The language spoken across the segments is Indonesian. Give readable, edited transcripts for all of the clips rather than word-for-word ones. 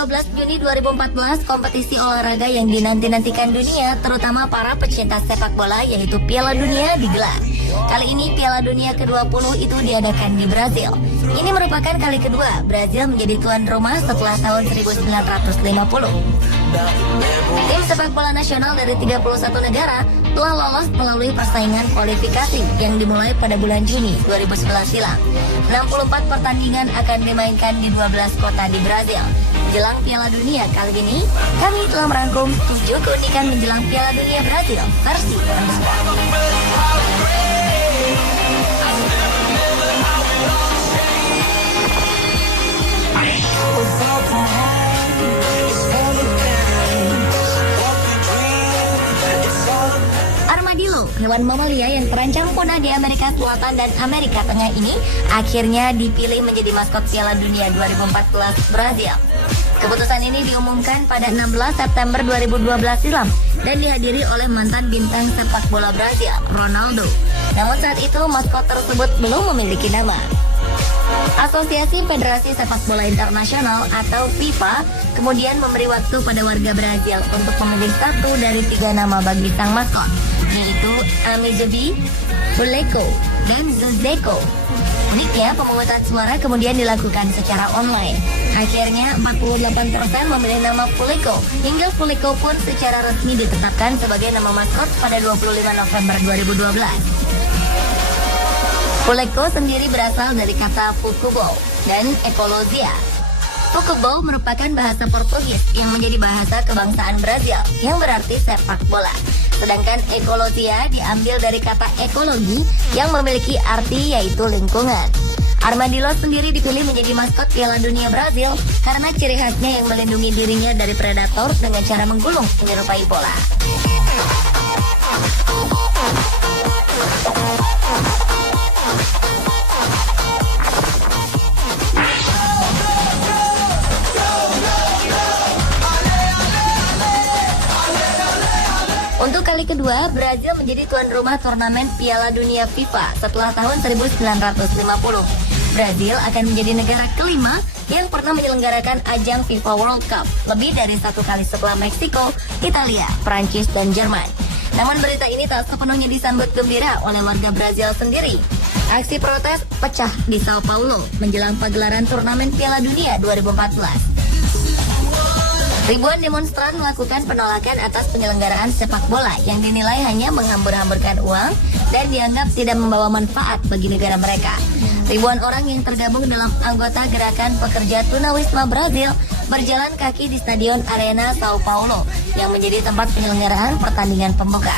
12 Juni 2014, kompetisi olahraga yang dinanti-nantikan dunia, terutama para pecinta sepak bola, yaitu Piala Dunia digelar. Kali ini Piala Dunia ke-20 itu diadakan di Brazil. Ini merupakan kali kedua Brazil menjadi tuan rumah setelah tahun 1950. Tim sepak bola nasional dari 31 negara telah lolos melalui persaingan kualifikasi yang dimulai pada bulan Juni 2011 silam. 64 pertandingan akan dimainkan di 12 kota di Brazil. Jelang Piala Dunia kali ini, kami telah merangkum 7 keunikan menjelang Piala Dunia Brazil versi Sport. Armadillo, hewan mamalia yang terancam punah di Amerika Selatan dan Amerika Tengah ini akhirnya dipilih menjadi maskot Piala Dunia 2014 Brazil. Keputusan ini diumumkan pada 16 September 2012 silam dan dihadiri oleh mantan bintang sepak bola Brazil, Ronaldo. Namun saat itu maskot tersebut belum memiliki nama. Asosiasi Federasi Sepak Bola Internasional atau FIFA kemudian memberi waktu pada warga Brazil untuk memilih satu dari 3 nama bagi sang maskot, yaitu Amizebi, Puleco, dan Zezeko. Uniknya, pemungutan suara kemudian dilakukan secara online. Akhirnya 48% memilih nama Puleco, hingga Puleco pun secara resmi ditetapkan sebagai nama maskot pada 25 November 2012. Puleco sendiri berasal dari kata Futebol dan Ekologia. Futebol merupakan bahasa Portugis yang menjadi bahasa kebangsaan Brazil yang berarti sepak bola. Sedangkan ekologia diambil dari kata ekologi yang memiliki arti yaitu lingkungan. Armadillo sendiri dipilih menjadi maskot Piala Dunia Brazil karena ciri khasnya yang melindungi dirinya dari predator dengan cara menggulung menyerupai bola. Untuk kali kedua, Brazil menjadi tuan rumah turnamen Piala Dunia FIFA setelah tahun 1950. Brazil akan menjadi negara kelima yang pernah menyelenggarakan ajang FIFA World Cup, lebih dari 1 kali setelah Meksiko, Italia, Prancis, dan Jerman. Namun berita ini tak sepenuhnya disambut gembira oleh warga Brazil sendiri. Aksi protes pecah di Sao Paulo menjelang pagelaran turnamen Piala Dunia 2014. Ribuan demonstran melakukan penolakan atas penyelenggaraan sepak bola yang dinilai hanya menghambur-hamburkan uang dan dianggap tidak membawa manfaat bagi negara mereka. Ribuan orang yang tergabung dalam anggota gerakan pekerja tunawisma Brazil berjalan kaki di Stadion Arena Sao Paulo yang menjadi tempat penyelenggaraan pertandingan pembuka.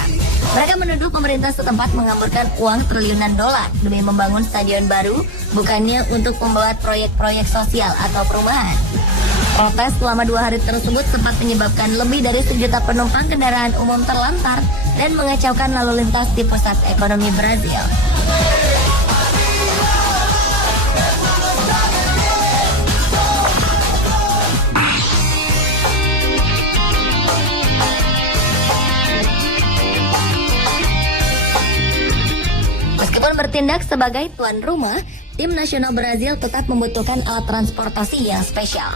Mereka menuduh pemerintah setempat menghamburkan uang triliunan dolar demi membangun stadion baru, bukannya untuk membuat proyek-proyek sosial atau perumahan. Protes selama 2 hari tersebut sempat menyebabkan lebih dari 1 juta penumpang kendaraan umum terlantar dan mengacaukan lalu lintas di pusat ekonomi Brazil. Meskipun bertindak sebagai tuan rumah, tim nasional Brazil tetap membutuhkan alat transportasi yang spesial.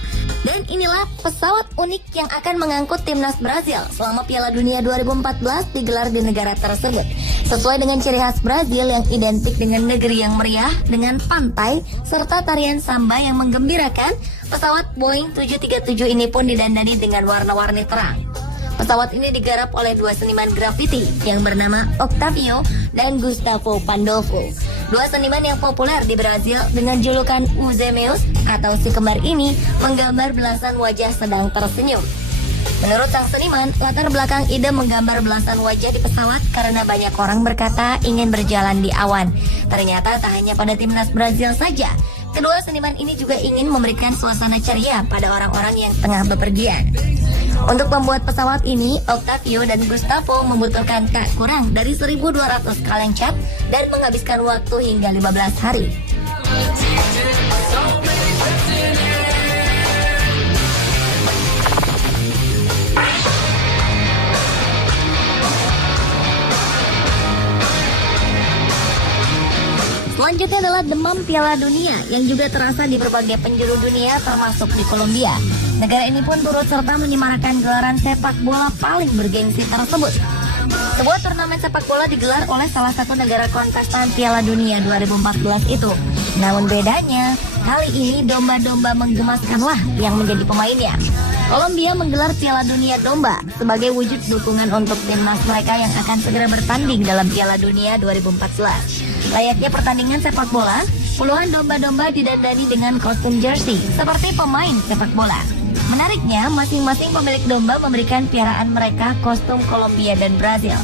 Dan inilah pesawat unik yang akan mengangkut timnas Brazil selama Piala Dunia 2014 digelar di negara tersebut. Sesuai dengan ciri khas Brazil yang identik dengan negeri yang meriah, dengan pantai, serta tarian samba yang menggembirakan, pesawat Boeing 737 ini pun didandani dengan warna-warni terang. Pesawat ini digarap oleh 2 seniman grafiti yang bernama Octavio dan Gustavo Pandolfo. 2 seniman yang populer di Brazil dengan julukan Uzemeus atau si kembar ini menggambar belasan wajah sedang tersenyum. Menurut sang seniman, latar belakang ide menggambar belasan wajah di pesawat karena banyak orang berkata ingin berjalan di awan. Ternyata tak hanya pada timnas Brazil saja. Kedua seniman ini juga ingin memberikan suasana ceria pada orang-orang yang tengah bepergian. Untuk membuat pesawat ini, Octavio dan Gustavo membutuhkan tak kurang dari 1.200 kaleng cat dan menghabiskan waktu hingga 15 hari. Selanjutnya adalah demam Piala Dunia yang juga terasa di berbagai penjuru dunia termasuk di Kolombia. Negara ini pun turut serta menyemarakan gelaran sepak bola paling bergengsi tersebut. Sebuah turnamen sepak bola digelar oleh salah satu negara kontestan Piala Dunia 2014 itu. Namun bedanya, kali ini domba-domba menggemaskanlah yang menjadi pemainnya. Kolombia menggelar Piala Dunia Domba sebagai wujud dukungan untuk timnas mereka yang akan segera bertanding dalam Piala Dunia 2014. Layaknya pertandingan sepak bola, puluhan domba-domba didandani dengan kostum jersey seperti pemain sepak bola. Menariknya, masing-masing pemilik domba memberikan piaraan mereka kostum Kolombia dan Brazil.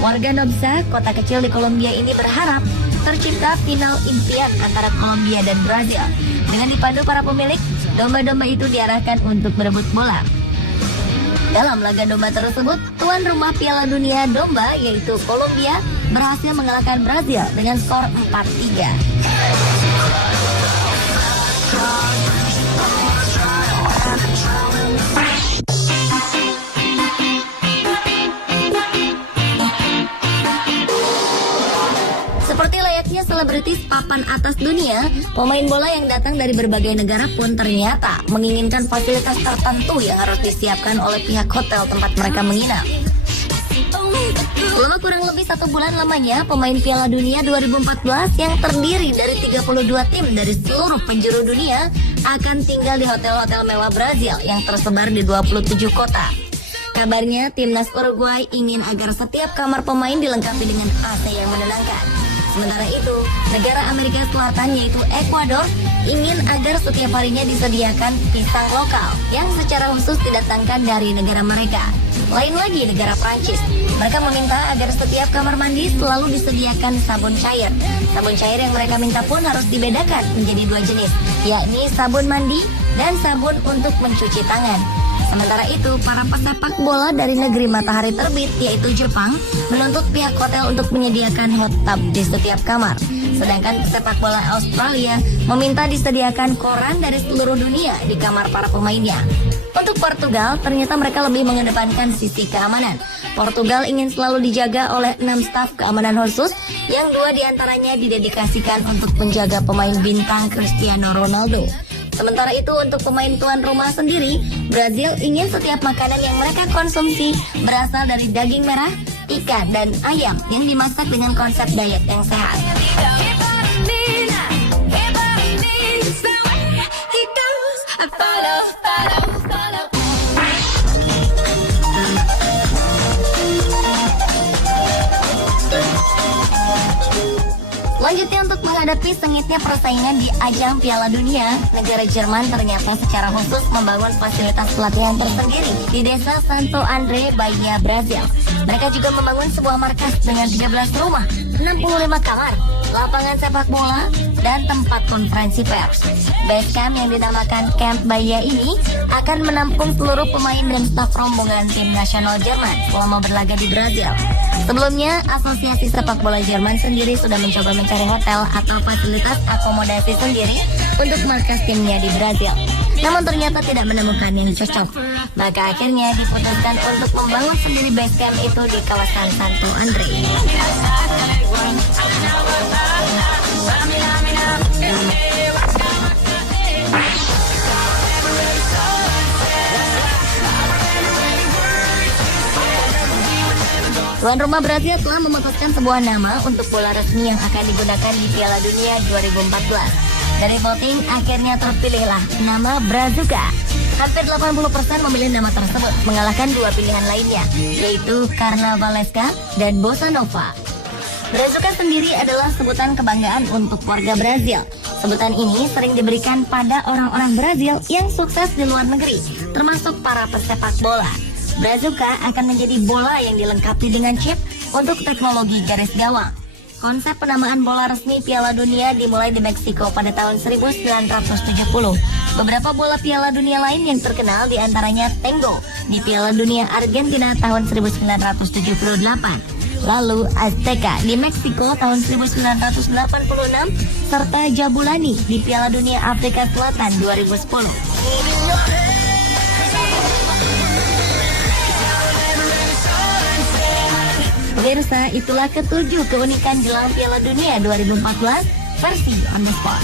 Warga Nobsa, kota kecil di Kolombia ini berharap tercipta final impian antara Kolombia dan Brazil. Dengan dipandu para pemilik, domba-domba itu diarahkan untuk berebut bola. Dalam laga domba tersebut, tuan rumah Piala Dunia Domba yaitu Kolombia berhasil mengalahkan Brazil dengan skor 4-3. Seperti layaknya selebritis papan atas dunia, pemain bola yang datang dari berbagai negara pun ternyata menginginkan fasilitas tertentu yang harus disiapkan oleh pihak hotel tempat mereka menginap. Selama kurang lebih 1 bulan lamanya, pemain Piala Dunia 2014 yang terdiri dari 32 tim dari seluruh penjuru dunia akan tinggal di hotel-hotel mewah Brazil yang tersebar di 27 kota. Kabarnya, timnas Uruguay ingin agar setiap kamar pemain dilengkapi dengan AC yang menenangkan. Sementara itu, negara Amerika Selatan yaitu Ekuador ingin agar setiap harinya disediakan pisang lokal yang secara khusus didatangkan dari negara mereka. Lain lagi negara Prancis, mereka meminta agar setiap kamar mandi selalu disediakan sabun cair. Sabun cair yang mereka minta pun harus dibedakan menjadi 2 jenis, yakni sabun mandi dan sabun untuk mencuci tangan. Sementara itu, para pesepak bola dari negeri matahari terbit yaitu Jepang menuntut pihak hotel untuk menyediakan hot tub di setiap kamar. Sedangkan pesepak bola Australia meminta disediakan koran dari seluruh dunia di kamar para pemainnya. Untuk Portugal, ternyata mereka lebih mengedepankan sisi keamanan. Portugal ingin selalu dijaga oleh 6 staf keamanan khusus yang 2 diantaranya didedikasikan untuk menjaga pemain bintang Cristiano Ronaldo. Sementara itu untuk pemain tuan rumah sendiri, Brazil ingin setiap makanan yang mereka konsumsi berasal dari daging merah, ikan, dan ayam yang dimasak dengan konsep diet yang sehat. Selanjutnya untuk menghadapi sengitnya persaingan di ajang Piala Dunia, negara Jerman ternyata secara khusus membangun fasilitas pelatihan tersendiri di desa Santo André, Bahia, Brazil. Mereka juga membangun sebuah markas dengan 13 rumah, 65 kamar, lapangan sepak bola, dan tempat konferensi pers. Base camp yang dinamakan Camp Bahia ini akan menampung seluruh pemain dan staf rombongan tim nasional Jerman selama berlaga di Brazil. Sebelumnya, Asosiasi Sepak Bola Jerman sendiri sudah mencoba mencari hotel atau fasilitas akomodasi sendiri untuk markas timnya di Brazil. Namun ternyata tidak menemukan yang cocok. Maka akhirnya diputuskan untuk membangun sendiri base camp itu di kawasan Santo André. Tuan rumah Brazil telah memutuskan sebuah nama untuk bola resmi yang akan digunakan di Piala Dunia 2014. Dari voting, akhirnya terpilihlah nama Brazuca. Hampir 80% memilih nama tersebut, mengalahkan 2 pilihan lainnya, yaitu Carnavalesca dan Bossa Nova. Brazuca sendiri adalah sebutan kebanggaan untuk warga Brazil. Sebutan ini sering diberikan pada orang-orang Brazil yang sukses di luar negeri, termasuk para pesepak bola. Brazuca akan menjadi bola yang dilengkapi dengan chip untuk teknologi garis gawang. Konsep penamaan bola resmi Piala Dunia dimulai di Meksiko pada tahun 1970. Beberapa bola Piala Dunia lain yang terkenal diantaranya Tango di Piala Dunia Argentina tahun 1978. Lalu Azteca di Meksiko tahun 1986 serta Jabulani di Piala Dunia Afrika Selatan 2010. Pemirsa, itulah ketujuh keunikan jelang Piala Dunia 2014 versi On The Spot.